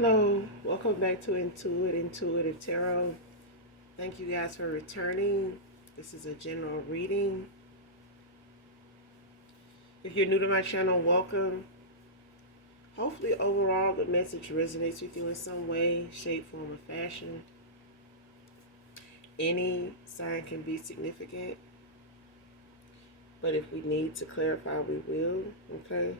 Hello, welcome back to Intuitive Tarot. Thank you guys for returning. This is a general reading. If you're new to my channel, welcome. Hopefully, overall, the message resonates with you in some way, shape, form, or fashion. Any sign can be significant, but if we need to clarify, we will, okay?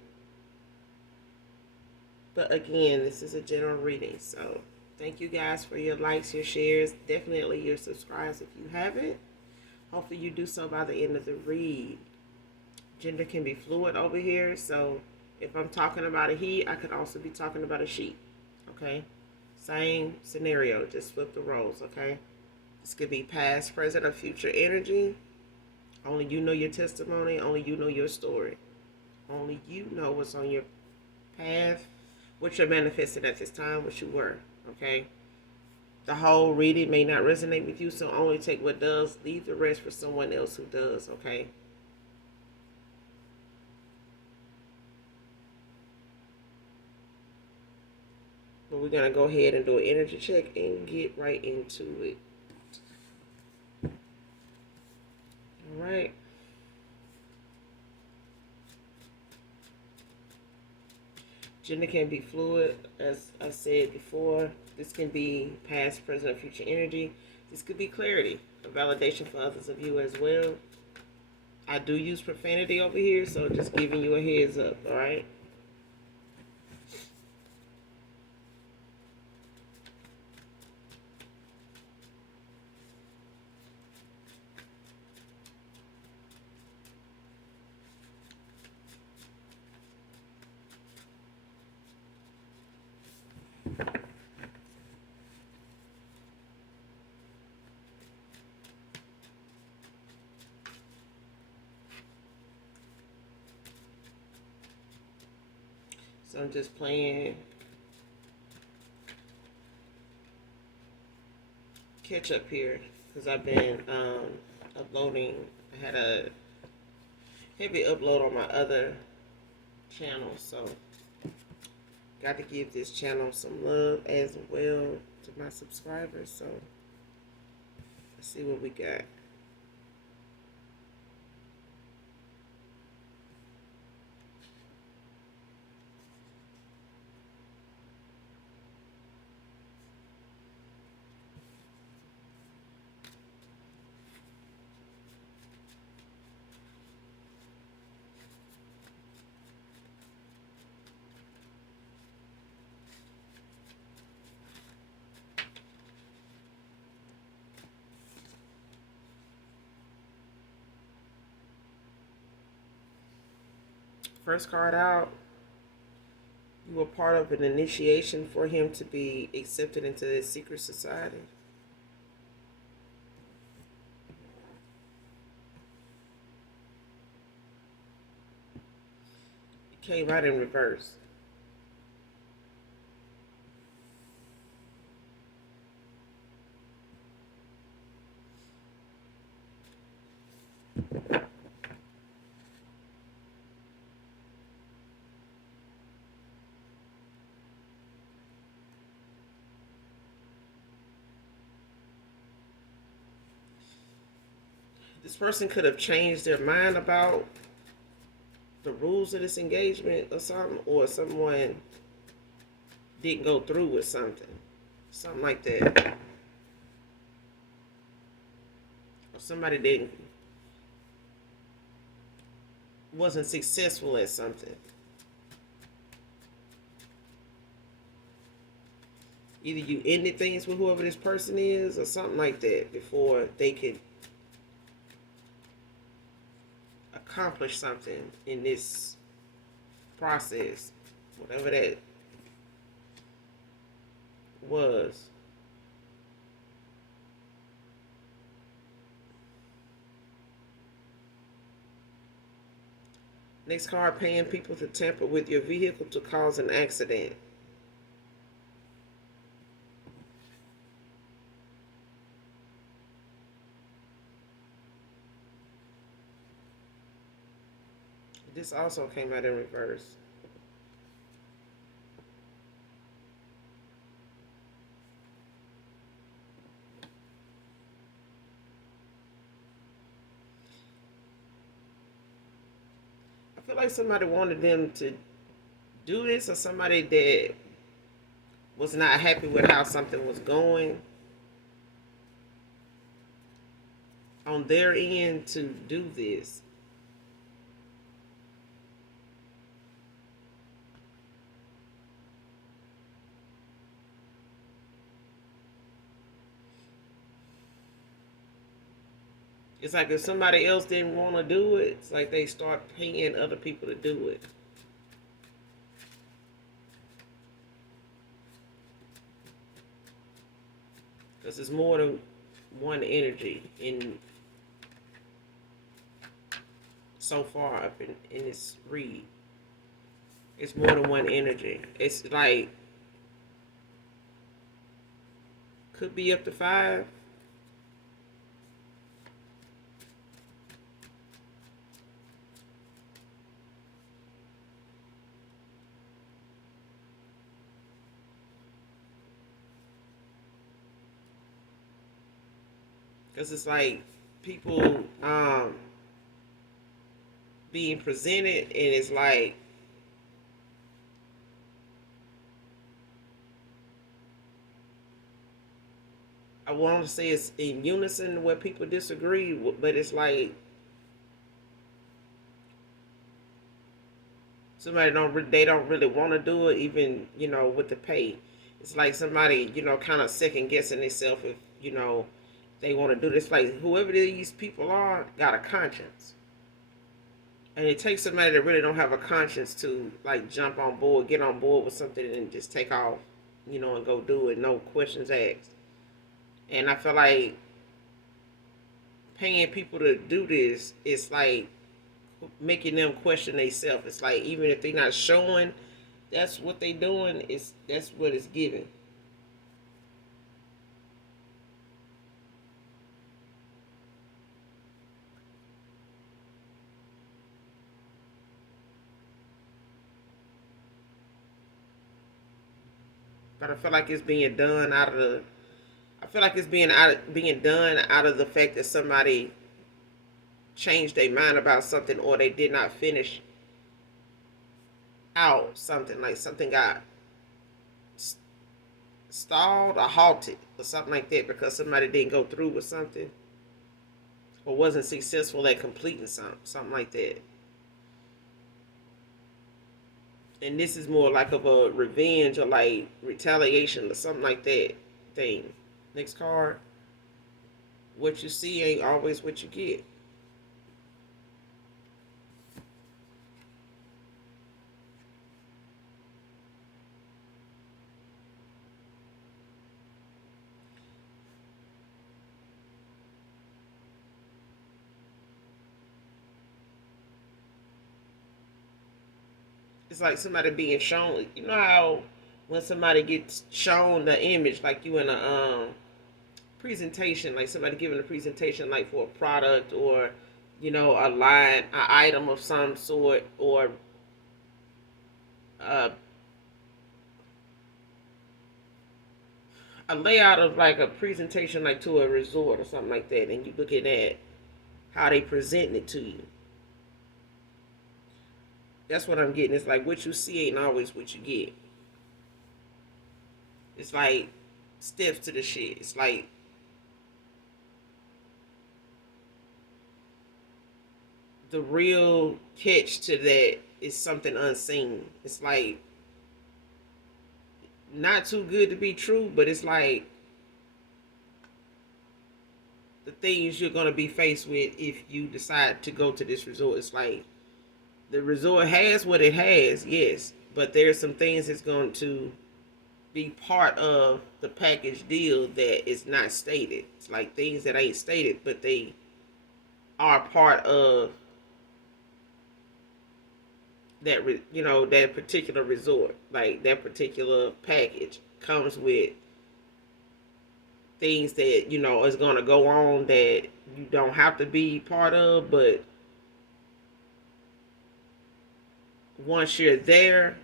But again, this is a general reading, so thank you guys for your likes, your shares, definitely your subscribes if you haven't. Hopefully you do so by the end of the read. Gender can be fluid over here, so if I'm talking about a he, I could also be talking about a she, okay? Same scenario, just flip the roles, okay? This could be past, present, or future energy. Only you know your testimony, only you know your story. Only you know what's on your path, what you're manifesting at this time, what you were, okay? The whole reading may not resonate with you, so only take what does, leave the rest for someone else who does, okay? But we're going to go ahead and do an energy check and get right into it. All right. Gender can be fluid, as I said before. This can be past, present, or future energy. This could be clarity, a validation for others of you as well. I do use profanity over here, so just giving you a heads up, all right? So I'm just playing catch up here because I've been uploading. I had a heavy upload on my other channel, so got to give this channel some love as well to my subscribers. So let's see what we got. First card out, you were part of an initiation for him to be accepted into this secret society. It came out in reverse. This person could have changed their mind about the rules of this engagement or something, or someone didn't go through with something like that, or somebody didn't wasn't successful at something. Either you ended things with whoever this person is, or something like that, before they could accomplish something in this process, whatever that was. Next card, paying people to tamper with your vehicle to cause an accident. This also came out in reverse. feel like somebody wanted them to do this, or somebody that was not happy with how something was going on their end to do this. It's like if somebody else didn't want to do it, it's like they start paying other people to do it. Because it's more than one energy in so far up in this read. It's more than one energy. It's like could be up to 5. Because it's like people being presented, and it's like I want to say it's in unison where people disagree, but it's like somebody they don't really want to do it, even with the pay. It's like somebody kind of second guessing themselves if they want to do this. Like whoever these people are got a conscience, and it takes somebody that really don't have a conscience to like jump on board, get on board with something, and just take off, and go do it, no questions asked. And I feel like paying people to do this is like making them question themselves. It's like even if they're not showing that's what they doing, that's what it's giving. But I feel like it's being done out of the. I feel like it's being done out of the fact that somebody changed their mind about something, or they did not finish out something, like something got stalled or halted or something like that because somebody didn't go through with something or wasn't successful at completing something like that. And this is more like of a revenge or like retaliation or something like that thing. Next card. What you see ain't always what you get. It's like somebody being shown. You know how when somebody gets shown the image, like you in a presentation, like somebody giving a presentation, like for a product or a line, an item of some sort, or uh, a layout of like a presentation, like to a resort or something like that, and you looking at how they present it to you. That's what I'm getting. It's like what you see ain't always what you get. It's like steps to the shit. It's like the real catch to that is something unseen. It's like not too good to be true, but it's like the things you're gonna be faced with if you decide to go to this resort. It's like the resort has what it has, yes, but there's some things that's going to be part of the package deal that is not stated. It's like things that ain't stated, but they are part of that that particular resort. Like that particular package comes with things that is going to go on that you don't have to be part of, but once you're there,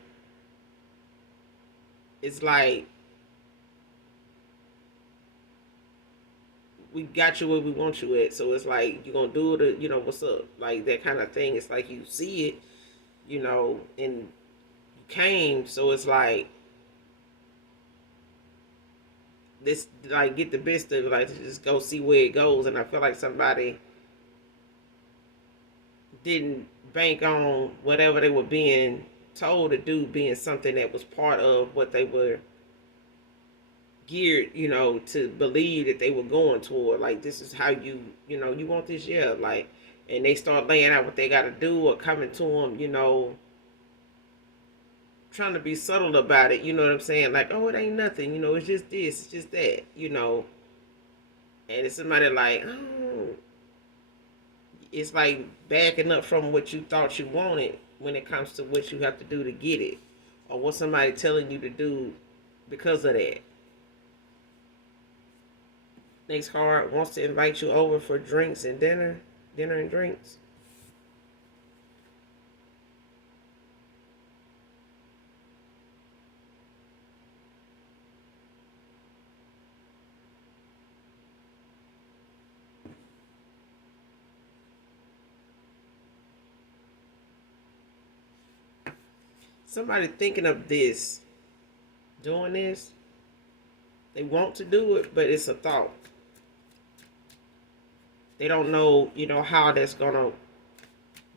it's like we got you where we want you at. So it's like you're gonna do it, what's up, like that kind of thing. It's like you see it, and you came, so it's like this, like, get the best of it, like, to just go see where it goes. And I feel like somebody didn't bank on whatever they were being told to do being something that was part of what they were geared, to believe that they were going toward. Like, this is how you want this, yeah. Like, and they start laying out what they got to do, or coming to them, trying to be subtle about it. You know what I'm saying? Like, oh, it ain't nothing. It's just this, it's just that. And it's somebody like, oh, it's like backing up from what you thought you wanted when it comes to what you have to do to get it, or what somebody telling you to do because of that. Next card wants to invite you over for drinks and dinner and drinks. Somebody thinking of this, doing this, they want to do it, but it's a thought. They don't know, how that's gonna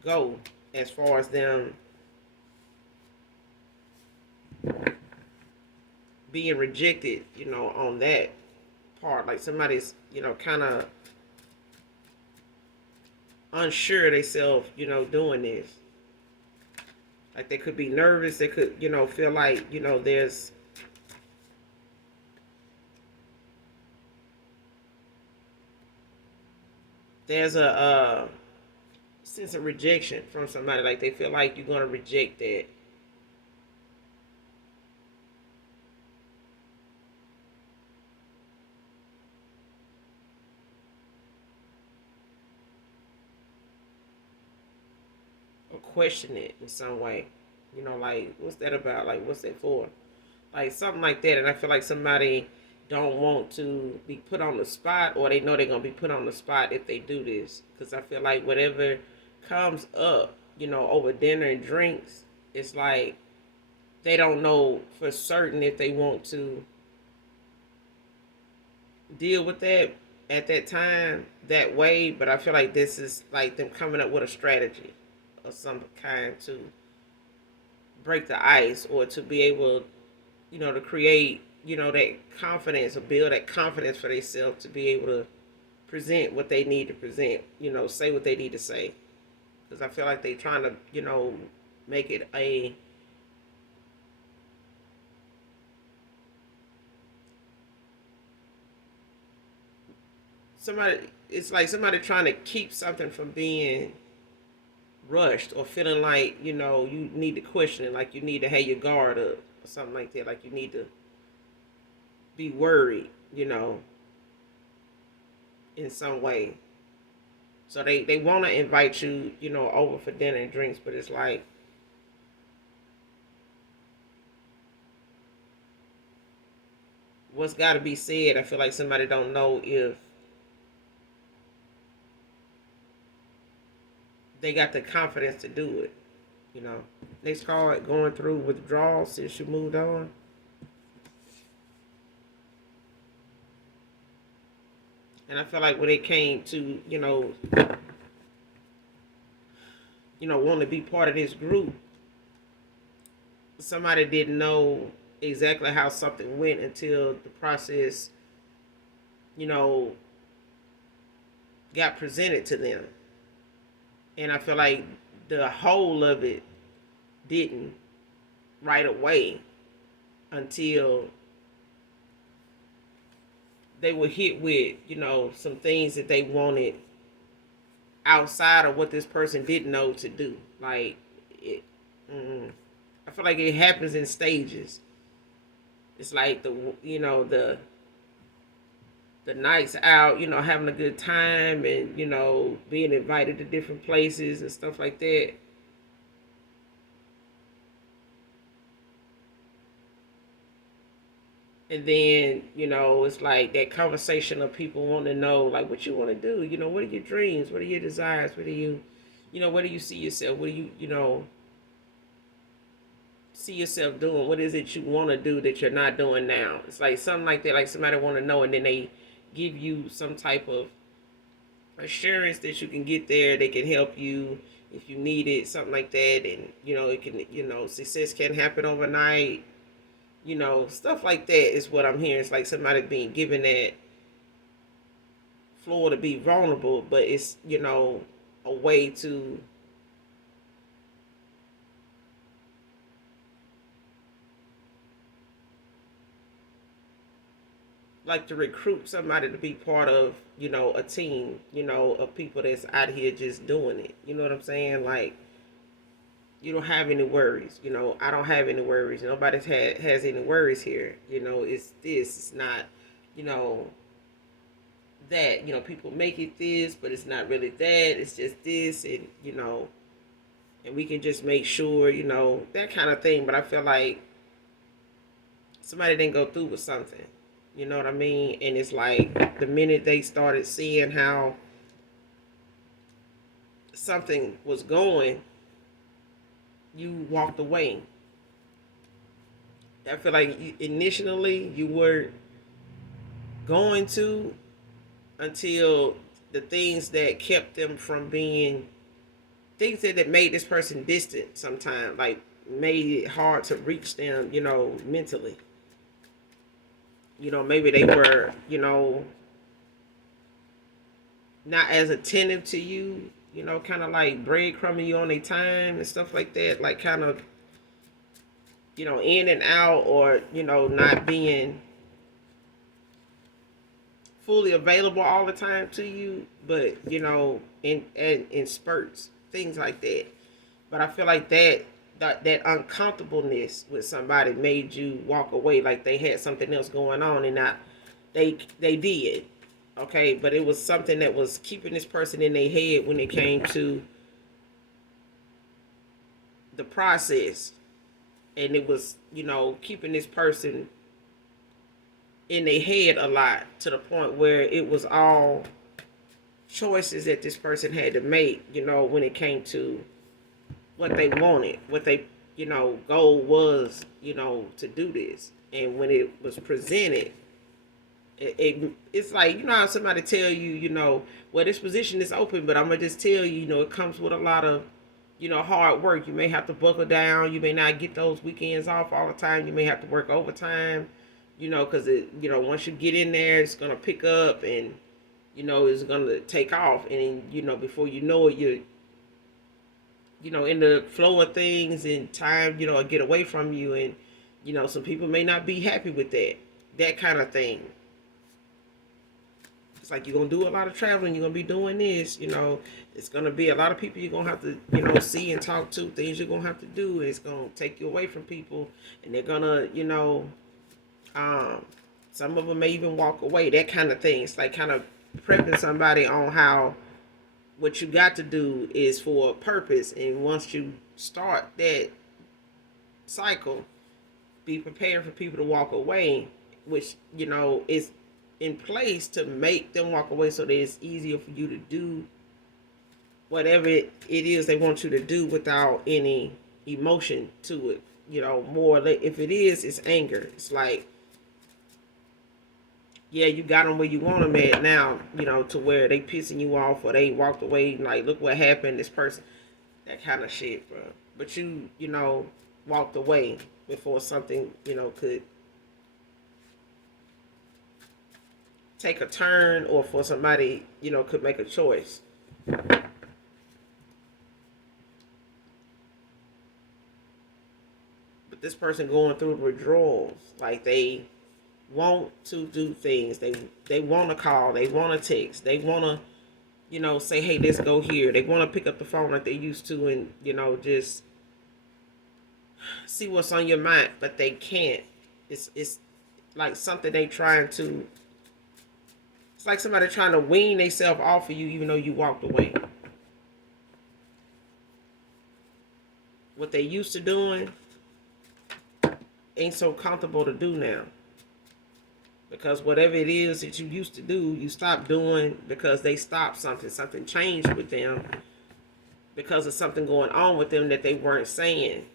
go as far as them being rejected, on that part. Like, somebody's, kind of unsure themselves, doing this. Like, they could be nervous. They could, feel like, there's a sense of rejection from somebody. Like, they feel like you're gonna reject that. Or question it in some way. Like, what's that about? Like, what's that for? Like, something like that. And I feel like somebody don't want to be put on the spot, or they know they're gonna be put on the spot if they do this. Because I feel like whatever comes up, over dinner and drinks, it's like they don't know for certain if they want to deal with that at that time that way. But I feel like this is like them coming up with a strategy of some kind to break the ice, or to be able, to create, that confidence, or build that confidence for themselves to be able to present what they need to present, say what they need to say. Because I feel like they trying to, make it a somebody. It's like somebody trying to keep something from being rushed, or feeling like, you need to question it, like you need to have your guard up, or something like that. Like, you need to be worried, in some way. So they want to invite you, over for dinner and drinks, but it's like, what's got to be said. I feel like somebody don't know if they got the confidence to do it. Next card, going through withdrawal since you moved on. And I feel like when it came to, wanting to be part of this group, somebody didn't know exactly how something went until the process, you know, got presented to them. And I feel like the whole of it didn't right away until they were hit with, some things that they wanted outside of what this person didn't know to do. Like, it, I feel like it happens in stages. It's like the nights out, having a good time, and being invited to different places and stuff like that. And then, it's like that conversation of people wanting to know, like, what you want to do. What are your dreams? What are your desires? What do you, where do you see yourself? What do you, see yourself doing? What is it you want to do that you're not doing now? It's like something like that, like somebody want to know, and then they give you some type of assurance that you can get there. They can help you if you need it, something like that. And it can, success can happen overnight. Stuff like that is what I'm hearing. It's like somebody being given that floor to be vulnerable, but it's, a way to like to recruit somebody to be part of, a team, of people that's out here just doing it. You know what I'm saying? Like, you don't have any worries. I don't have any worries. Nobody has any worries here. It's this. It's not, you know, that. People make it this, but it's not really that. It's just this, and we can just make sure, that kind of thing. But I feel like somebody didn't go through with something. You know what I mean? And it's like the minute they started seeing how something was going, you walked away. I feel like initially you were going to, until the things that kept them from being, things that made this person distant sometimes, like made it hard to reach them, mentally. Maybe they were, not as attentive to you, kind of like breadcrumbing you on their time and stuff like that, like kind of, in and out, or, not being fully available all the time to you, but, in spurts, things like that. But I feel like that uncomfortableness with somebody made you walk away, like they had something else going on, and not they did. Okay, but it was something that was keeping this person in their head when it came to the process. And it was, keeping this person in their head a lot, to the point where it was all choices that this person had to make, when it came to what they wanted, what they, goal was, to do this. And when it was presented, it's like, how somebody tell you, well, this position is open, but I'm gonna just tell you, it comes with a lot of, hard work. You may have to buckle down. You may not get those weekends off all the time. You may have to work overtime, because once you get in there, it's gonna pick up, and it's gonna take off, and before you know it, you're in the flow of things, and time, get away from you, and some people may not be happy with that kind of thing. It's like you're gonna do a lot of traveling. You're gonna be doing this. It's gonna be a lot of people you're gonna have to, see and talk to. Things you're gonna have to do. It's gonna take you away from people, and they're gonna, some of them may even walk away. That kind of thing. It's like kind of prepping somebody on how what you got to do is for a purpose, and once you start that cycle, be prepared for people to walk away, which is in place to make them walk away, so that it's easier for you to do whatever it is they want you to do without any emotion to it. More if it is, it's anger. It's like, yeah, you got them where you want them at now, to where they pissing you off, or they walked away, like, look what happened, this person, that kind of shit, bro. But you walked away before something, could take a turn, or for somebody, could make a choice. But this person going through withdrawals, like they want to do things. They want to call. They want to text. They want to, say, hey, let's go here. They want to pick up the phone like they used to, and, just see what's on your mind, but they can't. It's like something they trying to, it's like somebody trying to wean themselves off of you, even though you walked away. What they used to doing ain't so comfortable to do now. Because whatever it is that you used to do, you stopped doing because they stopped something. Something changed with them because of something going on with them that they weren't saying.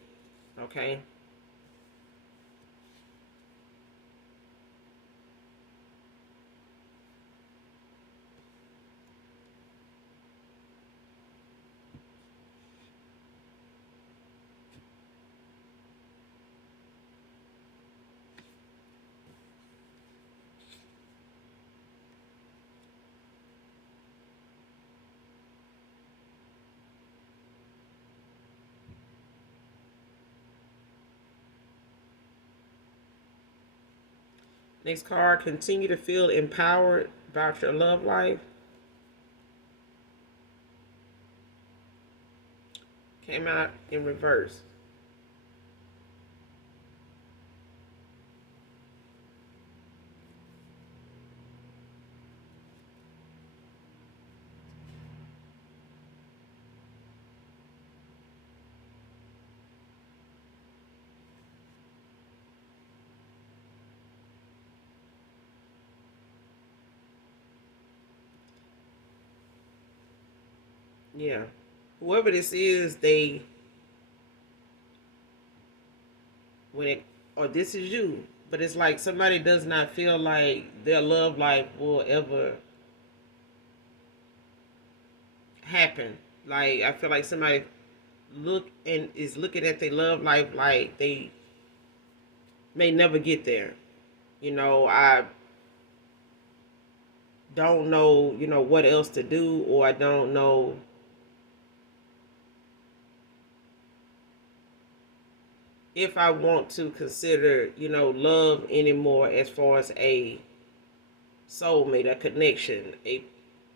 Okay? Next card, continue to feel empowered about your love life. Came out in reverse. Yeah. Whoever this is, they when it or this is you, but it's like somebody does not feel like their love life will ever happen. Like I feel like somebody look and is looking at their love life like they may never get there. I don't know, what else to do, or I don't know if I want to consider, love anymore as far as a soulmate, a connection, a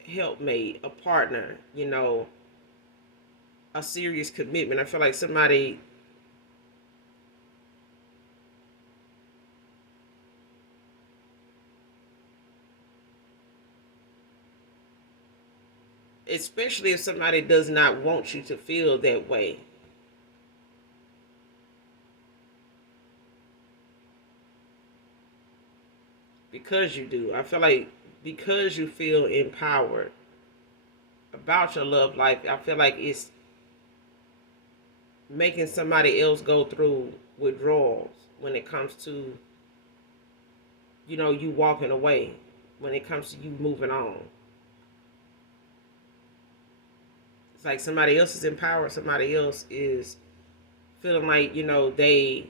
helpmate, a partner, a serious commitment. I feel like somebody especially if somebody does not want you to feel that way. Because you do. I feel like because you feel empowered about your love life, I feel like it's making somebody else go through withdrawals when it comes to, you walking away, when it comes to you moving on. It's like somebody else is empowered, somebody else is feeling like, they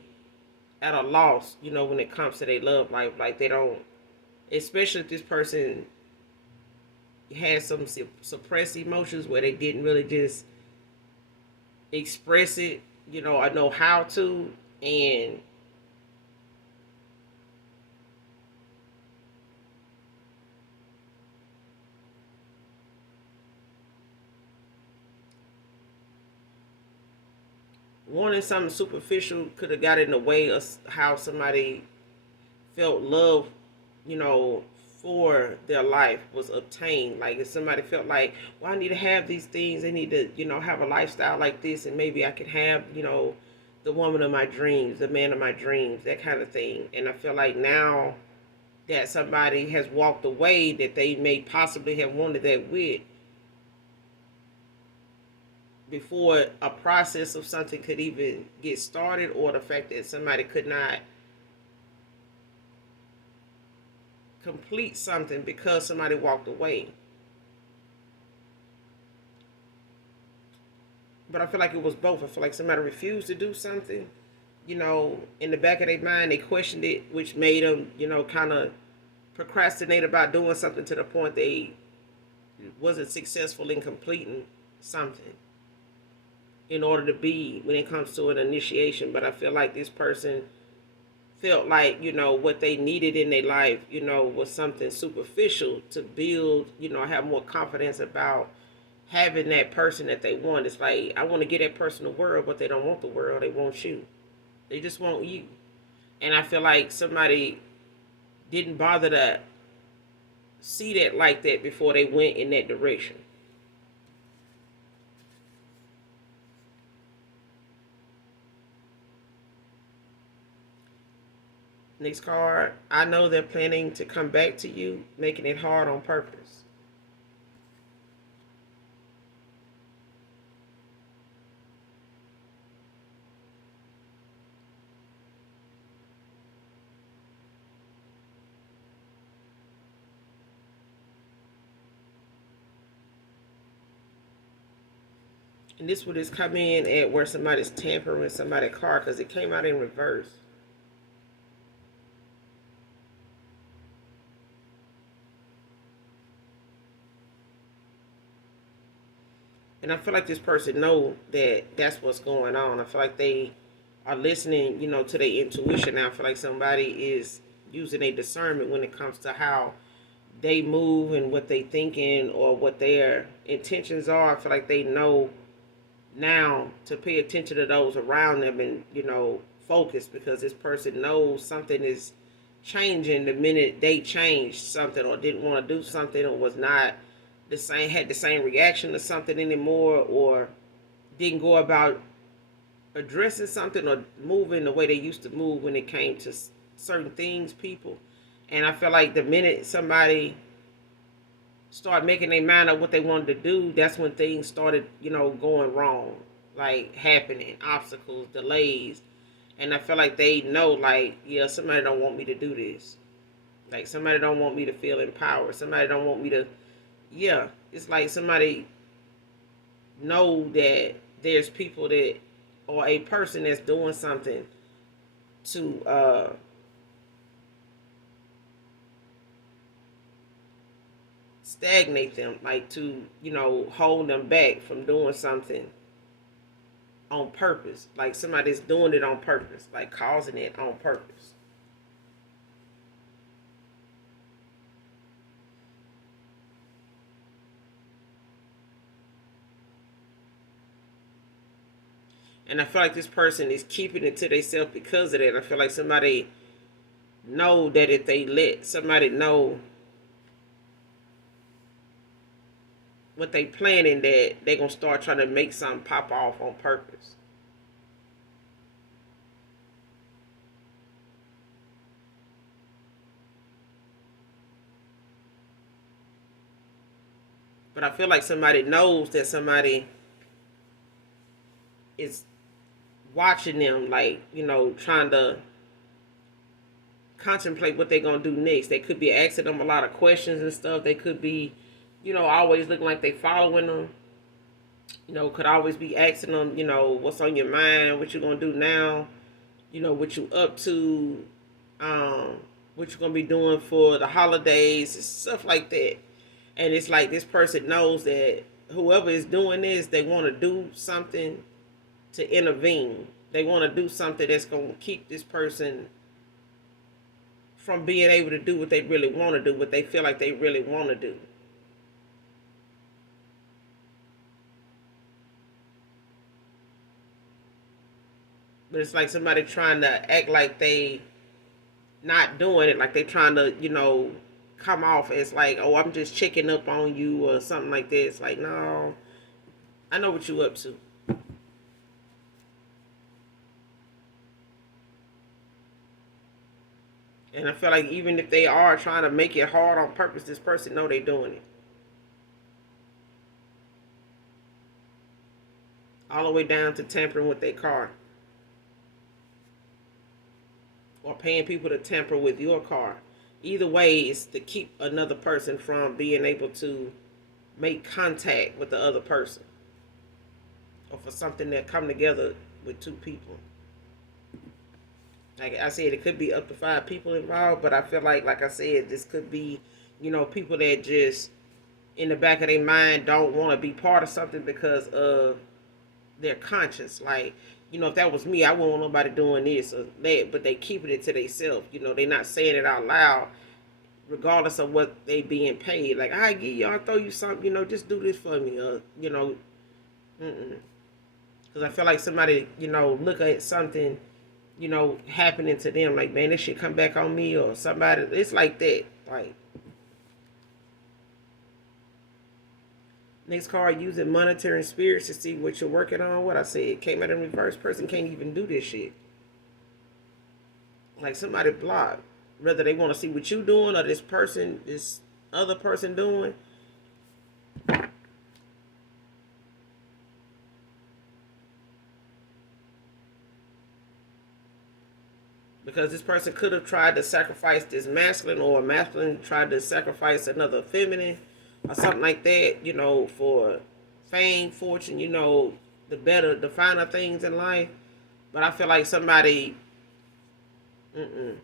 at a loss, when it comes to their love life. Like they don't, especially if this person has some suppressed emotions where they didn't really just express it, I know how to, and wanting something superficial could have got in the way of how somebody felt love, you know, for their life was obtained. Like if somebody felt like, well, I need to have these things, they need to, have a lifestyle like this, and maybe I could have, the woman of my dreams, the man of my dreams, that kind of thing. And I feel like now that somebody has walked away that they may possibly have wanted that with, before a process of something could even get started, or the fact that somebody could not complete something because somebody walked away. But I feel like it was both. I feel like somebody refused to do something, in the back of their mind, they questioned it, which made them, kind of procrastinate about doing something to the point they wasn't successful in completing something in order to be when it comes to an initiation. But I feel like this person felt like, what they needed in their life, was something superficial to build, have more confidence about having that person that they want. It's like, I want to get that person the world, but they don't want the world. They want you. They just want you. And I feel like somebody didn't bother to see that like that before they went in that direction. Next card, I know they're planning to come back to you, making it hard on purpose. And this would just come in at where somebody's tampering with somebody's car because it came out in reverse. And I feel like this person know that that's what's going on. I feel like they are listening, to their intuition. Now I feel like somebody is using a discernment when it comes to how they move and what they thinking or what their intentions are. I feel like they know now to pay attention to those around them and, focus, because this person knows something is changing the minute they changed something or didn't want to do something or was not the same, had the same reaction to something anymore, or didn't go about addressing something or moving the way they used to move when it came to certain things, people. And I feel like the minute somebody start making their mind up what they wanted to do, that's when things started, going wrong, like happening, obstacles, delays. And I feel like they know, like, yeah, somebody don't want me to do this. Like, somebody don't want me to feel empowered. Somebody don't want me to, yeah. It's like somebody know that there's people that, or a person that's doing something to stagnate them, like to, hold them back from doing something on purpose. Like somebody's doing it on purpose, like causing it on purpose. And I feel like this person is keeping it to themselves because of that. I feel like somebody know that if they let somebody know what they planning, that they gonna start trying to make something pop off on purpose. But I feel like somebody knows that somebody is watching them, like, trying to contemplate what they're gonna do next. They could be asking them a lot of questions and stuff. They could be, always looking like they following them. Could always be asking them, what's on your mind, what you gonna do now, what you up to, um, what you gonna be doing for the holidays, and stuff like that. And it's like this person knows that whoever is doing this, they want to do something to intervene. They want to do something that's gonna keep this person from being able to do what they really want to do, what they feel like they really want to do. But it's like somebody trying to act like they not doing it, like they trying to, come off as like, oh, I'm just checking up on you or something like that. It's like, no, I know what you up to. And I feel like even if they are trying to make it hard on purpose, this person know they doing it. All the way down to tampering with their car. Or paying people to tamper with your car. Either way, it's to keep another person from being able to make contact with the other person. Or for something that come together with two people. Like I said, it could be up to 5 people involved, but I feel like I said, this could be, people that just in the back of their mind don't want to be part of something because of their conscience. Like, if that was me, I wouldn't want nobody doing this or that, but they keeping it to themselves. They're not saying it out loud, regardless of what they being paid. Like, I give y'all, throw you something, just do this for me, or because I feel like somebody, look at something, happening to them, like, man, this shit come back on me, or somebody. It's like that, like. Next card, using monetary spirits to see what you're working on. What I said came out in reverse. Person can't even do this shit. Like somebody blocked. Whether they want to see what you doing or this other person doing. Because this person could have tried to sacrifice this masculine, or a masculine tried to sacrifice another feminine or something like that, for fame, fortune, the finer things in life. But I feel like somebody, mm-mm.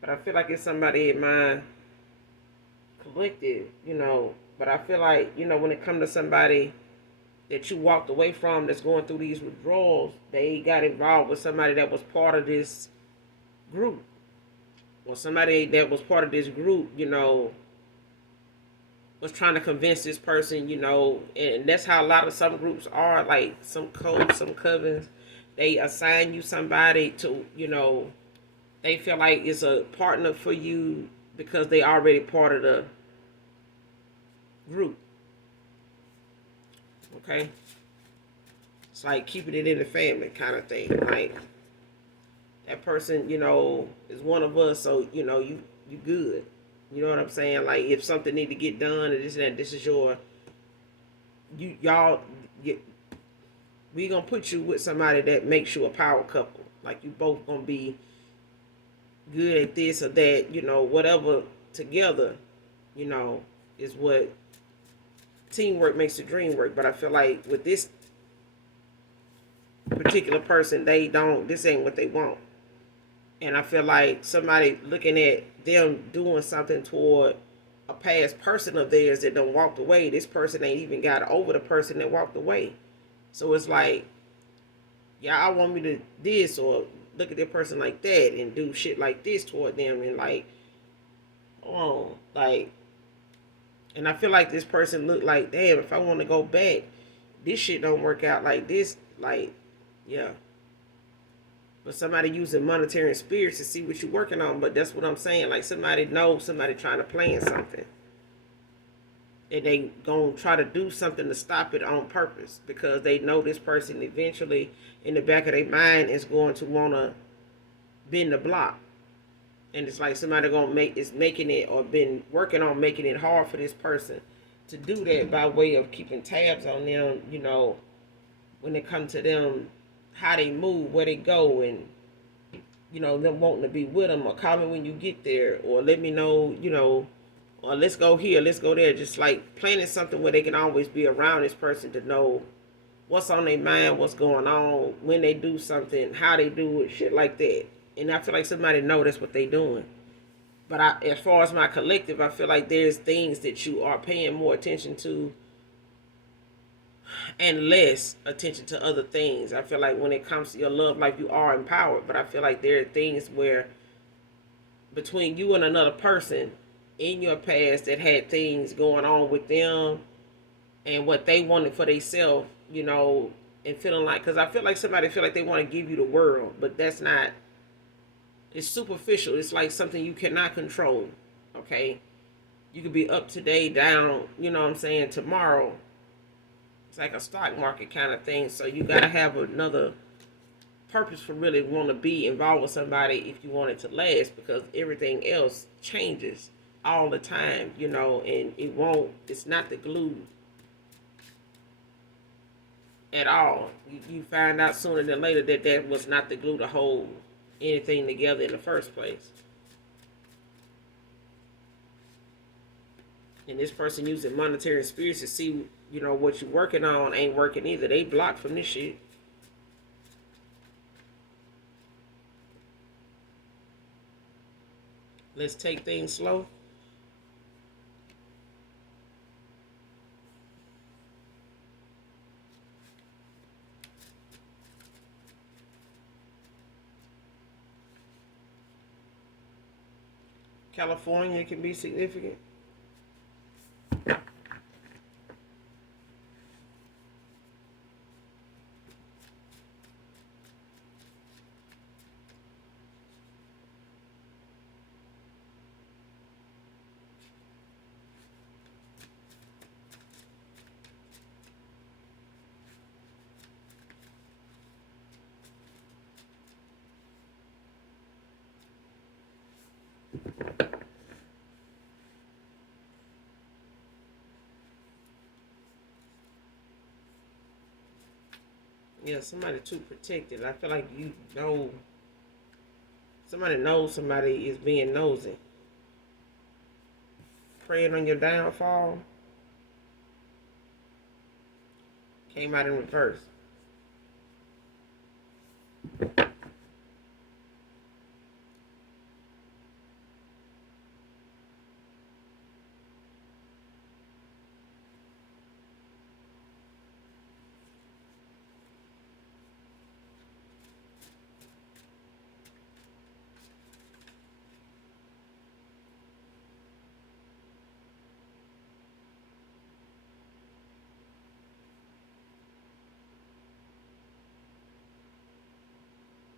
But I feel like it's somebody in my collective, But I feel like, when it comes to somebody that you walked away from that's going through these withdrawals, they got involved with somebody that was part of this group. Or somebody that was part of this group, was trying to convince this person, and that's how a lot of some groups are, like some codes, some covens, they assign you somebody to, they feel like it's a partner for you because they already part of the group. Okay? It's like keeping it in the family kind of thing. Like that person, is one of us, so you good. You know what I'm saying? Like if something need to get done and this and that, this is your y'all we gonna put you with somebody that makes you a power couple. Like you both gonna be good at this or that, whatever together, you know, is what teamwork makes the dream work. But I feel like with this particular person, this ain't what they want. And I feel like somebody looking at them doing something toward a past person of theirs that done walked away, this person ain't even got over the person that walked away. So it's like, yeah, I want me to this or look at that person like that and do shit like this toward them and like, oh, like, and I feel like this person looked like, damn, if I want to go back, this shit don't work out like this, like, yeah. But somebody using monetary and spirits to see what you're working on. But that's what I'm saying. Like somebody knows somebody trying to plan something. And they gonna try to do something to stop it on purpose. Because they know this person eventually in the back of their mind is going to wanna bend the block. And it's like somebody is making it or been working on making it hard for this person to do that by way of keeping tabs on them, when it comes to them, how they move, where they go, and them wanting to be with them, or call me when you get there, or let me know, or let's go here, let's go there. Just like planning something where they can always be around this person to know what's on their mind, what's going on, when they do something, how they do it, shit like that. And I feel like somebody know that's what they doing. But as far as my collective, I feel like there's things that you are paying more attention to and less attention to other things. I feel like when it comes to your love life, you are empowered. But I feel like there are things where between you and another person in your past that had things going on with them and what they wanted for themselves, and feeling like, because I feel like somebody feel like they want to give you the world, but that's not, it's superficial. It's like something you cannot control, okay? You could be up today, down, you know what I'm saying, tomorrow. It's like a stock market kind of thing. So you got to have another purpose for really want to be involved with somebody if you want it to last, because everything else changes all the time, and it's not the glue at all. You find out sooner than later that was not the glue to hold anything together in the first place. And this person using monetary spirits to see, what you're working on ain't working either. They blocked from this shit. Let's take things slow. California can be significant. Yeah, somebody too protected. I feel like somebody knows somebody is being nosy. Preying on your downfall. Came out in reverse.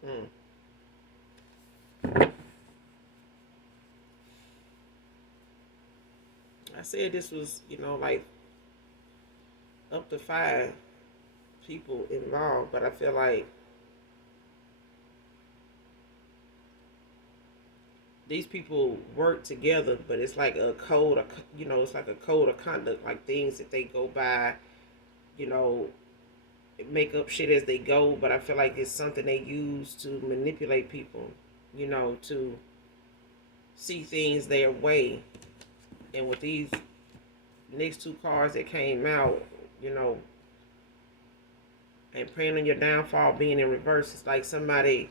Mm. I said this was, like up to 5 people involved, but I feel like these people work together, but it's like a code, it's like a code of conduct, like things that they go by, you know, make up shit as they go, but I feel like it's something they use to manipulate people, to see things their way. And with these next 2 cards that came out, you know, and praying on your downfall being in reverse, it's like somebody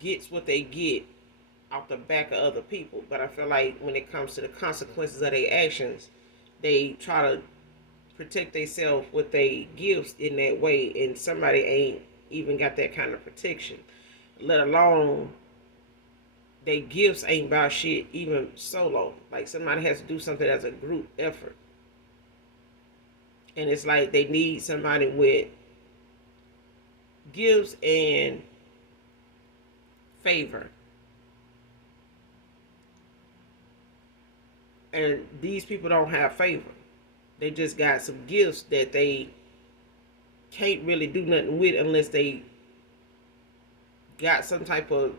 gets what they get off the back of other people. But I feel like when it comes to the consequences of their actions, they try to protect themselves with their gifts in that way, and somebody ain't even got that kind of protection, let alone their gifts ain't about shit even solo. Like somebody has to do something as a group effort, and it's like they need somebody with gifts and favor. And these people don't have favor. They just got some gifts that they can't really do nothing with unless they got some type of,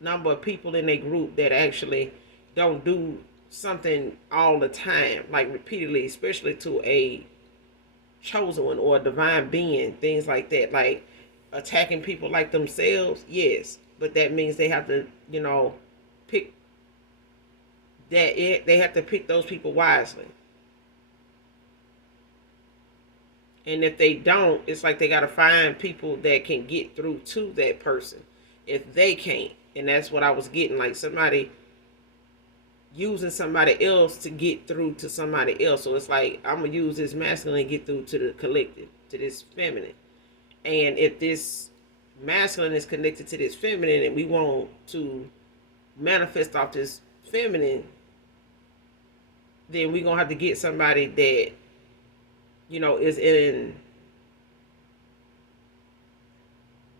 number of people in their group that actually don't do something all the time, like repeatedly, especially to a chosen one or a divine being, things like that. Like attacking people like themselves, yes, but that means they have to, pick they have to pick those people wisely. And if they don't, it's like they got to find people that can get through to that person if they can't. And that's what I was getting, like somebody using somebody else to get through to somebody else. So it's like I'm going to use this masculine and get through to the collective, to this feminine. And if this masculine is connected to this feminine and we want to manifest off this feminine, then we're going to have to get somebody that, is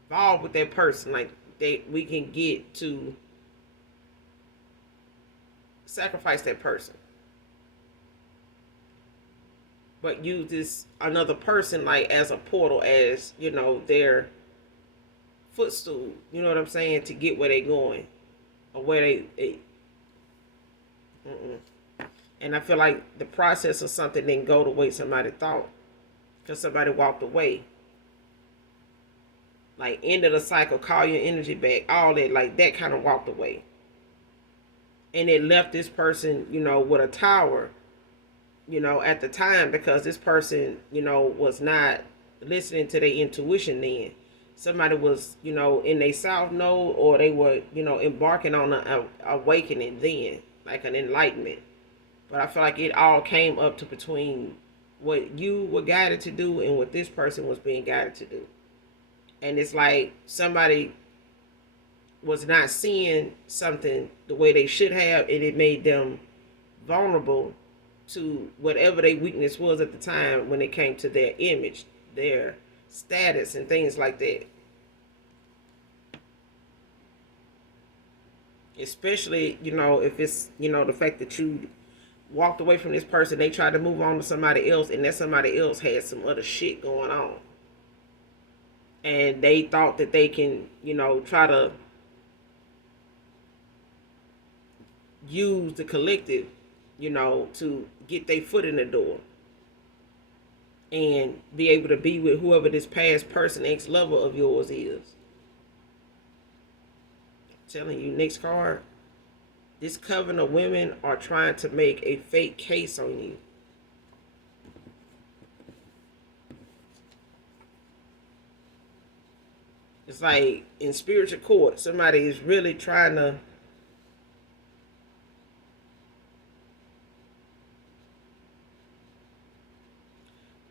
involved with that person. Like we can get to sacrifice that person, but use this another person like as a portal, as their footstool. You know what I'm saying? To get where they going or where they and I feel like the process of something didn't go the way somebody thought because somebody walked away. Like end of the cycle, call your energy back, all that, like that kind of walked away. And it left this person, with a tower, at the time, because this person, was not listening to their intuition then. Somebody was, in their south node, or they were, embarking on a awakening then, like an enlightenment. But I feel like it all came up to between what you were guided to do and what this person was being guided to do. And it's like somebody was not seeing something the way they should have, and it made them vulnerable to whatever their weakness was at the time when it came to their image, their status, and things like that. Especially, if it's, the fact that you walked away from this person, they tried to move on to somebody else, and that somebody else had some other shit going on. And they thought that they can, try to use the collective, to get their foot in the door and be able to be with whoever this past person, ex-lover of yours is. I'm telling you, next card, this coven of women are trying to make a fake case on you. It's like in spiritual court, somebody is really trying to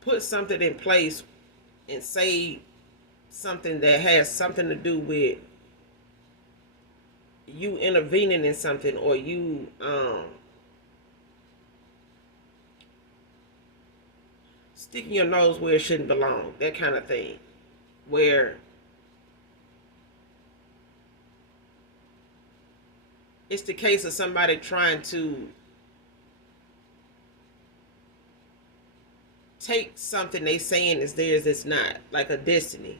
put something in place and say something that has something to do with you intervening in something, or you sticking your nose where it shouldn't belong, that kind of thing. Where it's the case of somebody trying to take something they saying is theirs, it's not, like a destiny.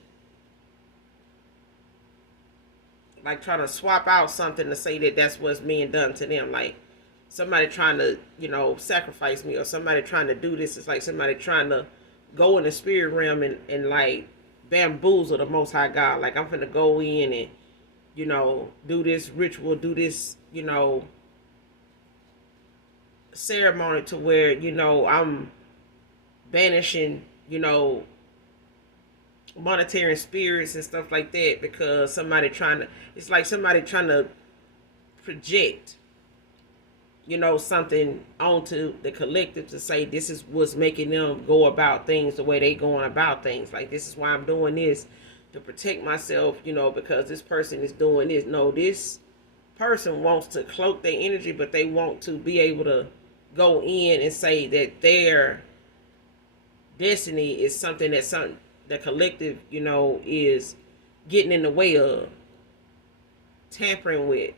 Like trying to swap out something to say that that's what's being done to them. Like somebody trying to, sacrifice me, or somebody trying to do this. It's like somebody trying to go in the spirit realm and like bamboozle the Most High God. Like I'm finna go in and, do this ritual, do this, ceremony to where, I'm banishing, monetary spirits and stuff like that, because it's like somebody trying to project, something onto the collective to say this is what's making them go about things the way they going about things. Like, this is why I'm doing this, to protect myself, because this person is doing this. No, this person wants to cloak their energy, but they want to be able to go in and say that their destiny is something that the collective, is getting in the way of, tampering with.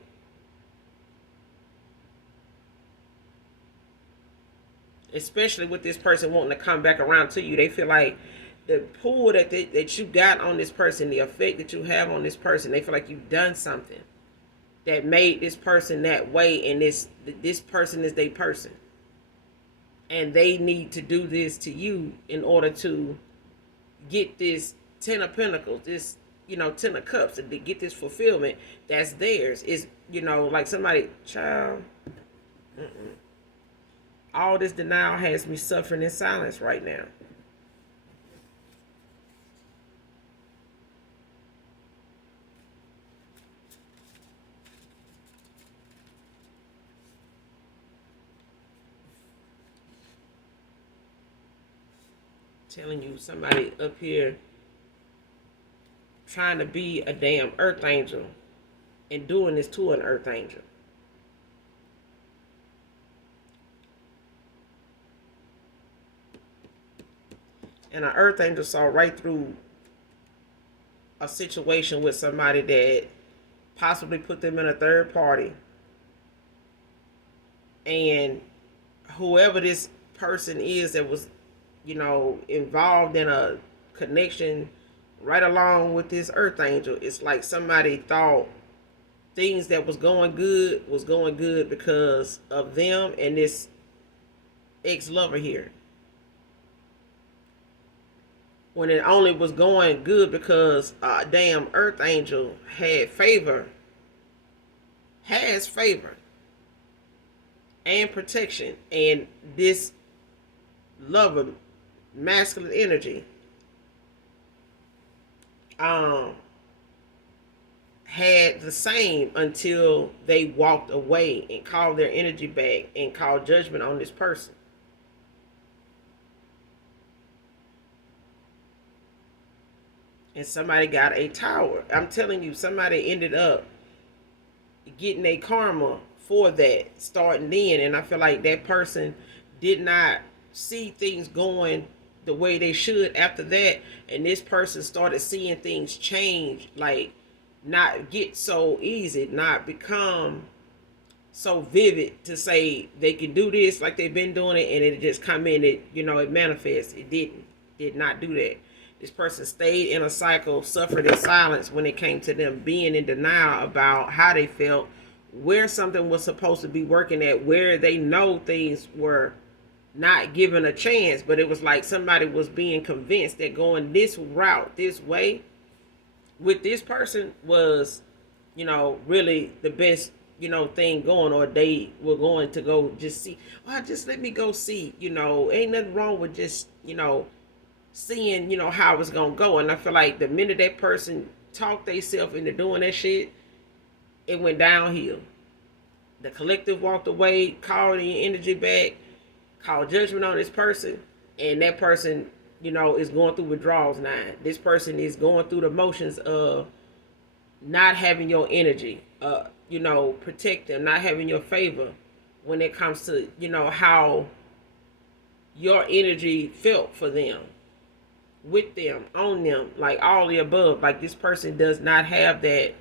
Especially with this person wanting to come back around to you. They feel like the pull that you got on this person, the effect that you have on this person, they feel like you've done something that made this person that way, and this person is their person. And they need to do this to you in order to get this 10 of Pentacles, this, 10 of Cups, to get this fulfillment that's theirs. Is, like somebody, child, all this denial has me suffering in silence right now. Telling you, somebody up here trying to be a damn earth angel and doing this to an earth angel. And an earth angel saw right through a situation with somebody that possibly put them in a third party. And whoever this person is that was, involved in a connection right along with this earth angel, it's like somebody thought things that was going good because of them and this ex-lover here, when it only was going good because a damn earth angel has favor and protection, and this lover, masculine energy, had the same until they walked away and called their energy back and called judgment on this person. And somebody got a tower. I'm telling you, somebody ended up getting a karma for that starting then. And I feel like that person did not see things going the way they should after that. And this person started seeing things change, like not get so easy, not become so vivid to say they can do this like they've been doing it, and it just come in, it manifests. It did not do that. This person stayed in a cycle, suffered in silence when it came to them being in denial about how they felt, where something was supposed to be working at, where they know things were not given a chance, but it was like somebody was being convinced that going this route, this way, with this person was, really the best, thing going, or they were going to go just see, just let me go see, ain't nothing wrong with just, seeing, how it's gonna go. And I feel like the minute that person talked themselves into doing that shit, it went downhill. The collective walked away, called the energy back, called judgment on this person, and that person, is going through withdrawals now. This person is going through the motions of not having your energy, protect them, not having your favor when it comes to, how your energy felt for them, with them, on them, like all the above. Like this person does not have that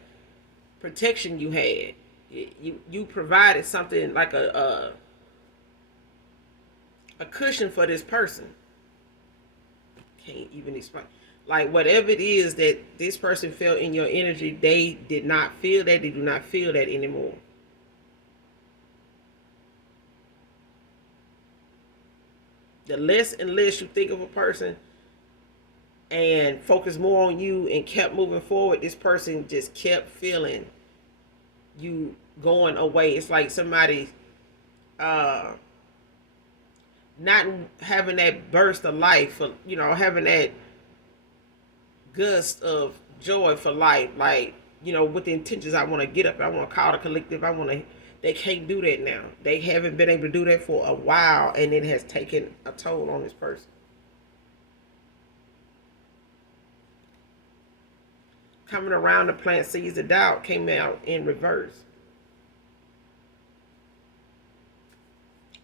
protection you had. You provided something like a cushion for this person. Can't even explain. Like whatever it is that this person felt in your energy, they did not feel that. They do not feel that anymore. The less and less you think of a person and focus more on you and kept moving forward, this person just kept feeling you going away. It's like somebody not having that burst of life, for having that gust of joy for life, like with the intentions. I want to get up, I want to call the collective, I want to. They can't do that now. They haven't been able to do that for a while, and it has taken a toll on this person. Coming around to plant seeds of doubt came out in reverse.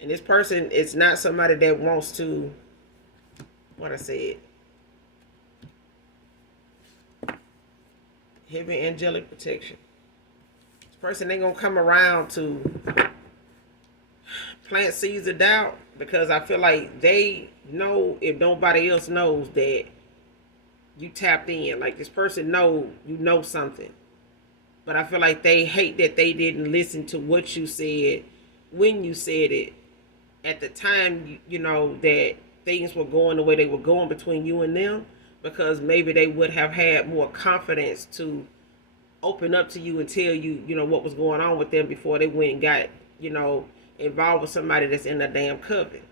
And this person is not somebody that wants to, what I said, heavy angelic protection. This person ain't gonna come around to plant seeds of doubt, because I feel like they know, if nobody else knows, that you tapped in. Like this person know you know something, but I feel like they hate that they didn't listen to what you said when you said it at the time. That things were going the way they were going between you and them, because maybe they would have had more confidence to open up to you and tell you, what was going on with them before they went and got, involved with somebody that's in a damn coven.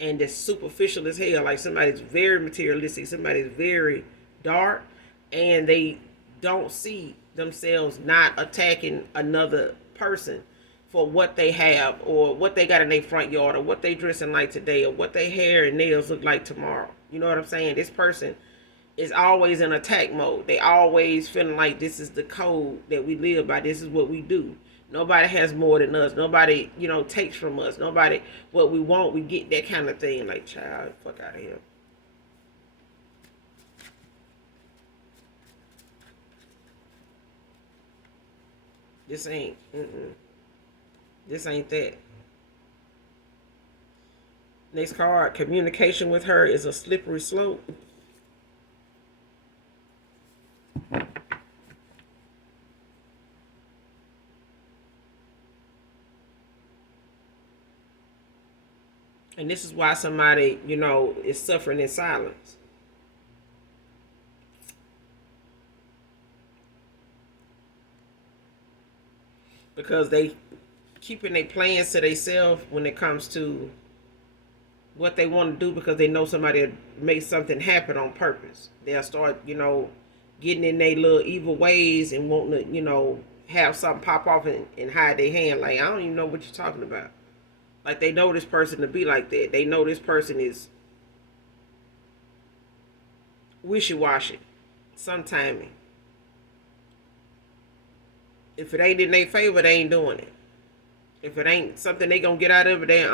And that's superficial as hell. Like somebody's very materialistic, somebody's very dark, and they don't see themselves not attacking another person for what they have, or what they got in their front yard, or what they dressing like today, or what their hair and nails look like tomorrow. You know what I'm saying? This person is always in attack mode. They always feeling like this is the code that we live by. This is what we do. Nobody has more than us. Nobody, takes from us. Nobody, what we want, we get, that kind of thing. Like, child, fuck out of here. This ain't, this ain't that. Next card, communication with her is a slippery slope. And this is why somebody, is suffering in silence. Because they keeping their plans to themselves when it comes to what they want to do, because they know somebody will make something happen on purpose. They'll start, getting in their little evil ways and wanting to, have something pop off and hide their hand. Like, I don't even know what you're talking about. Like, they know this person to be like that. They know this person is wishy-washy, sometiming. If it ain't in their favor, they ain't doing it. If it ain't something they gonna get out of it, they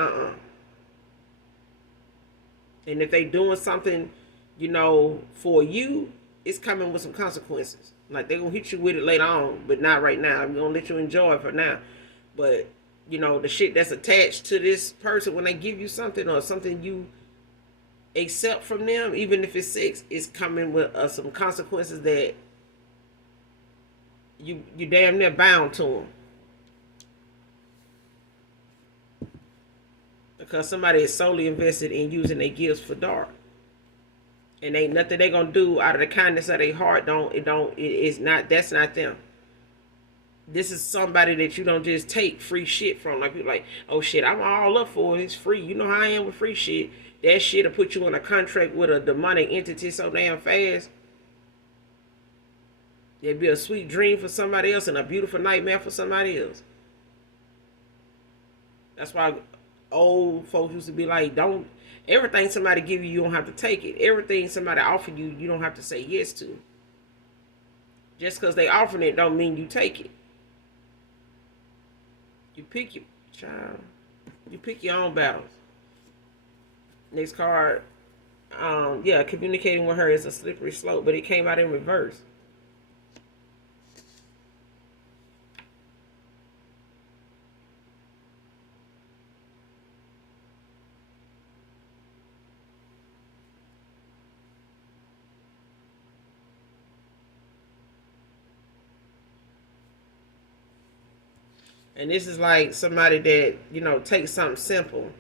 And if they doing something, for you, it's coming with some consequences. Like, they gonna hit you with it later on, but not right now. I'm gonna let you enjoy it for now. But the shit that's attached to this person, when they give you something, or something you accept from them, even if it's sex, is coming with some consequences that you damn near bound to them. Because somebody is solely invested in using their gifts for dark. And ain't nothing they gonna do out of the kindness of their heart. That's not them. This is somebody that you don't just take free shit from. Like, people like, oh shit, I'm all up for it. It's free. You know how I am with free shit. That shit'll put you in a contract with a demonic entity so damn fast. It'd be a sweet dream for somebody else and a beautiful nightmare for somebody else. That's why old folks used to be like, don't, everything somebody give you, you don't have to take it. Everything somebody offer you, you don't have to say yes to. Just because they offering it don't mean you take it. You pick your child. You pick your own battles. Next card, yeah, communicating with her is a slippery slope, but it came out in reverse. And this is like somebody that, takes something simple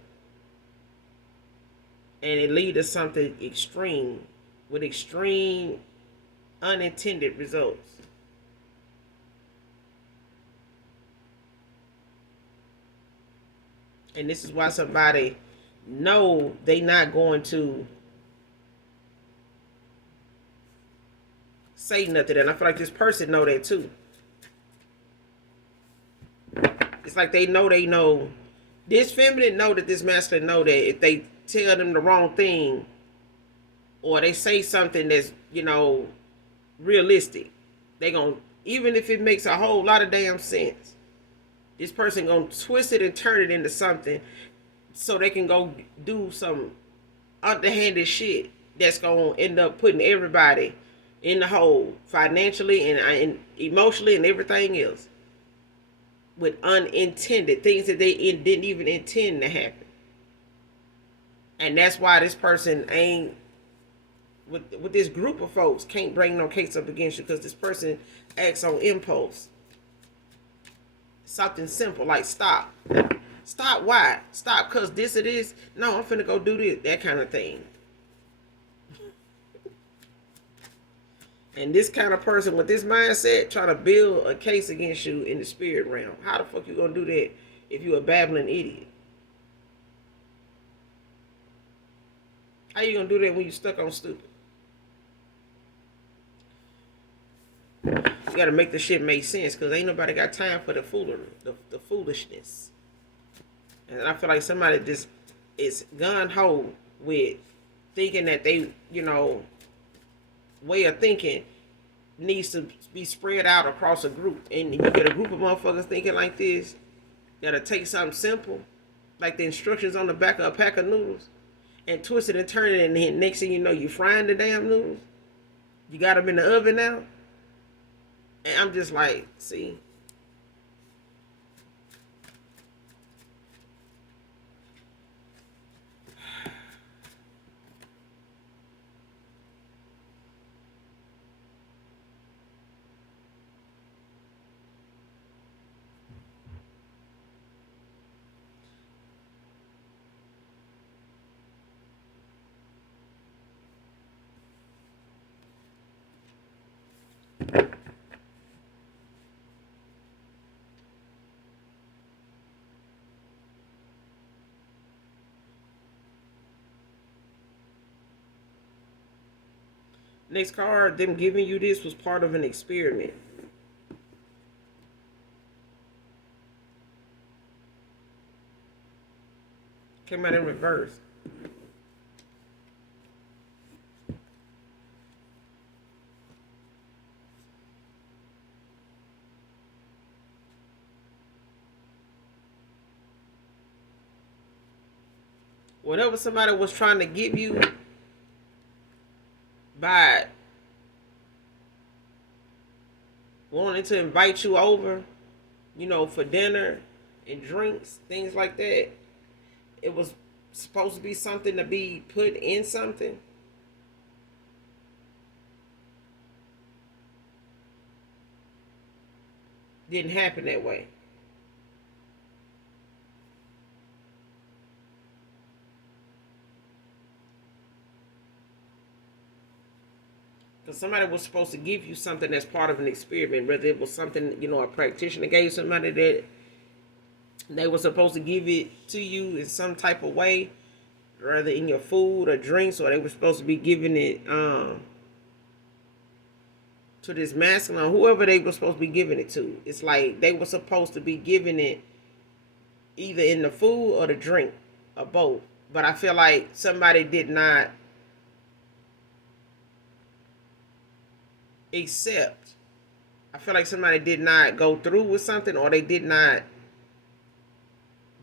and it leads to something extreme with extreme unintended results. And this is why somebody know they not going to say nothing. And I feel like this person know that too. It's like they know. This feminine know that this masculine know that if they tell them the wrong thing or they say something that's, realistic, they gonna, even if it makes a whole lot of damn sense, this person gonna twist it and turn it into something so they can go do some underhanded shit that's gonna end up putting everybody in the hole financially and emotionally and everything else with unintended things that they didn't even intend to happen. And that's why this person ain't with this group of folks can't bring no case up against you, because this person acts on impulse. Something simple like stop. Stop, why? Stop because this it is. No, I'm finna go do this. That kind of thing. And this kind of person with this mindset trying to build a case against you in the spirit realm. How the fuck you gonna do that if you a babbling idiot? How you gonna do that when you stuck on stupid? You gotta make the shit make sense, because ain't nobody got time for the foolery, the foolishness. And I feel like somebody just is gun-ho with thinking that they, way of thinking needs to be spread out across a group. And you get a group of motherfuckers thinking like this, gotta take something simple, like the instructions on the back of a pack of noodles, and twist it and turn it, and then next thing you know, you frying the damn noodles. You got them in the oven now. And I'm just like, see. Next card, them giving you this was part of an experiment. Came out in reverse. Whatever somebody was trying to give you by wanting to invite you over, for dinner and drinks, things like that. It was supposed to be something to be put in something. Didn't happen that way. Because somebody was supposed to give you something that's part of an experiment, whether it was something, a practitioner gave somebody that they were supposed to give it to you in some type of way, rather in your food or drinks, or they were supposed to be giving it to this masculine, whoever they were supposed to be giving it to. It's like they were supposed to be giving it either in the food or the drink, or both. But I feel like somebody did not accept. I feel like somebody did not go through with something, or they did not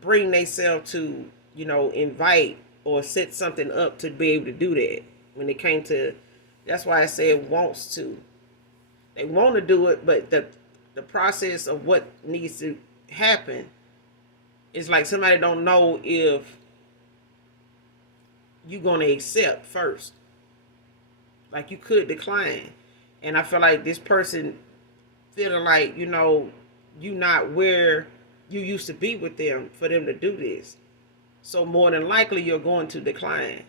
bring themselves to, invite or set something up to be able to do that. When it came to, that's why I said wants to. They want to do it, but the process of what needs to happen is like somebody don't know if you're gonna accept first. Like you could decline, and I feel like this person feeling like you not where you used to be with them for them to do this. So more than likely you're going to decline.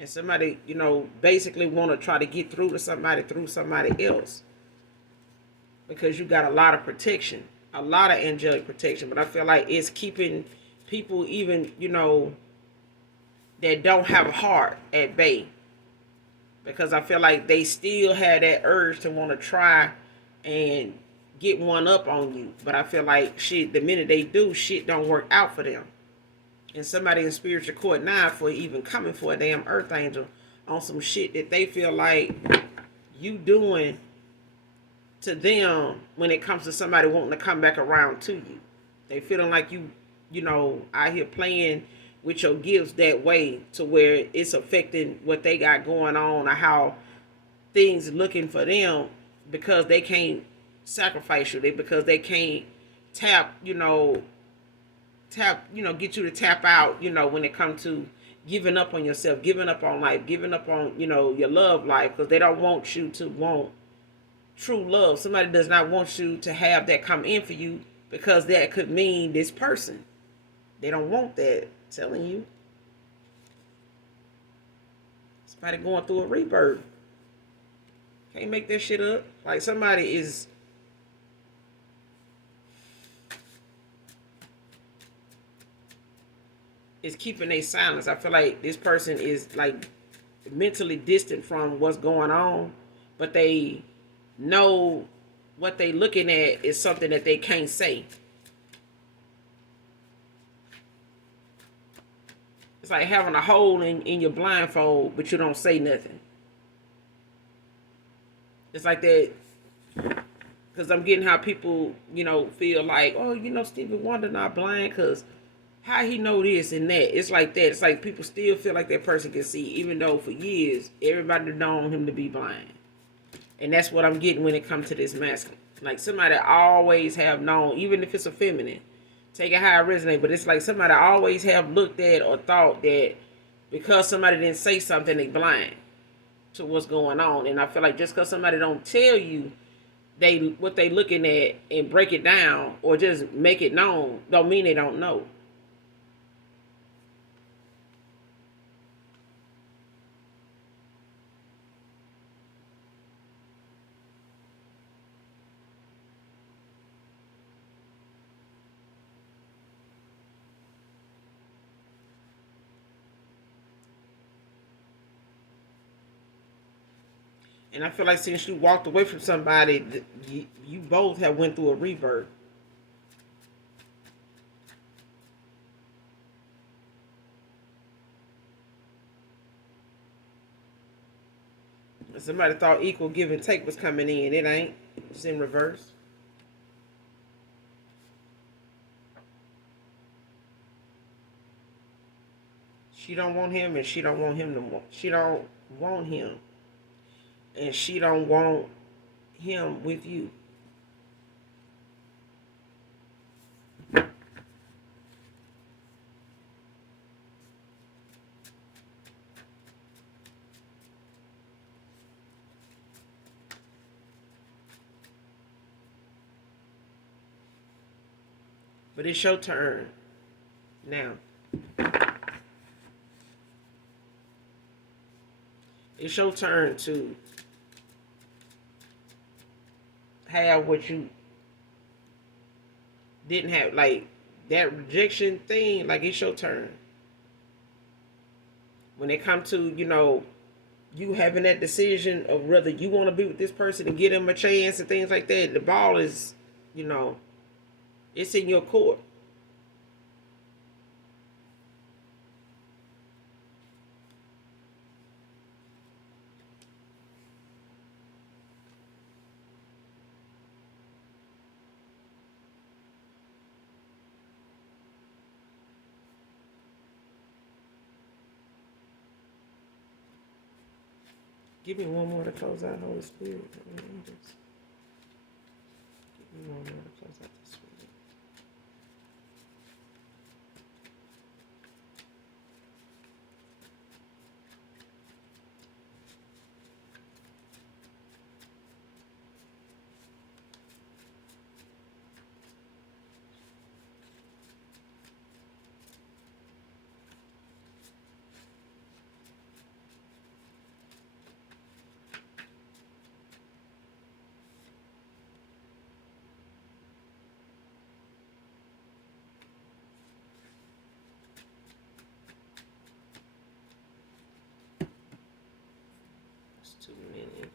And somebody, basically want to try to get through to somebody through somebody else. Because you got a lot of protection, a lot of angelic protection. But I feel like it's keeping people, even, that don't have a heart, at bay. Because I feel like they still had that urge to want to try and get one up on you. But I feel like shit, the minute they do, shit don't work out for them. And somebody in spiritual court now for even coming for a damn earth angel on some shit that they feel like you doing to them when it comes to somebody wanting to come back around to you. They feeling like out here playing with your gifts that way to where it's affecting what they got going on, or how things looking for them, because they can't sacrifice you. Because they can't get you to tap out, when it comes to giving up on yourself, giving up on life, giving up on, your love life, because they don't want you to want true love. Somebody does not want you to have that come in for you, because that could mean this person. They don't want that. I'm telling you. Somebody going through a rebirth. Can't make that shit up. Like somebody is keeping their silence. I feel like this person is like mentally distant from what's going on, but they know what they looking at is something that they can't say. It's like having a hole in your blindfold, but you don't say nothing. It's like that, because I'm getting how people, feel like, oh, Stevie Wonder not blind, because how he know this and that. It's like that. It's like people still feel like that person can see, even though for years everybody known him to be blind. And that's what I'm getting when it comes to this masculine. Like somebody always have known, even if it's a feminine, take it how it resonate, but it's like somebody always have looked at or thought that because somebody didn't say something, they blind to what's going on. And I feel like just because somebody don't tell you what they looking at and break it down or just make it known, don't mean they don't know. And I feel like since you walked away from somebody, you both have went through a rebirth. Somebody thought equal give and take was coming in. It ain't. It's in reverse. She don't want him, and she don't want him no more. She don't want him, and she don't want him with you. But it's your turn now. It's your turn to have what you didn't have. Like that rejection thing, like it's your turn. When it comes to, you having that decision of whether you want to be with this person and give them a chance and things like that, the ball is, it's in your court. Give me one more to close out, Holy Spirit. Give me one more to close out this reading. It's too many.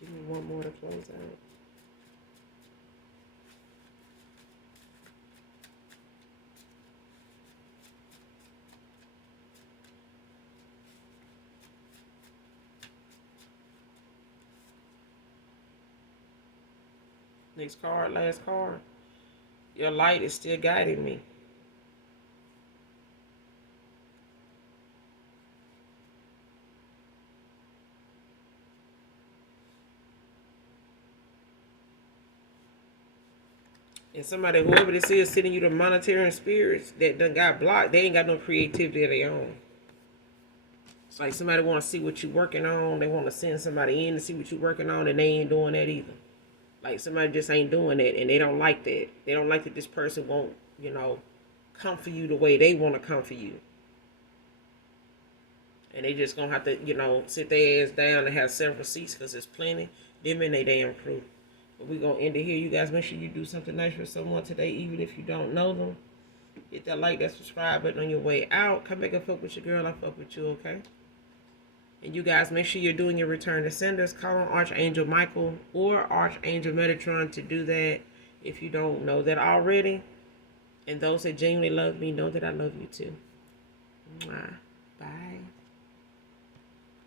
Give me one more to close out. Next card, last card. Your light is still guiding me. And somebody, whoever this is, sending you the monetary spirits that done got blocked, they ain't got no creativity of their own. It's like somebody want to see what you're working on. They want to send somebody in to see what you're working on, and they ain't doing that either. Like somebody just ain't doing that, and they don't like that. They don't like that this person won't, come for you the way they want to come for you. And they just gonna have to, sit their ass down and have several seats because there's plenty. Them and they damn crew. But we gonna end it here. You guys make sure you do something nice for someone today, even if you don't know them. Hit that like, that subscribe button on your way out. Come back and fuck with your girl. I fuck with you, okay? And you guys make sure you're doing your return to senders. Call on Archangel Michael or Archangel Metatron to do that if you don't know that already. And those that genuinely love me know that I love you too. Mwah. Bye.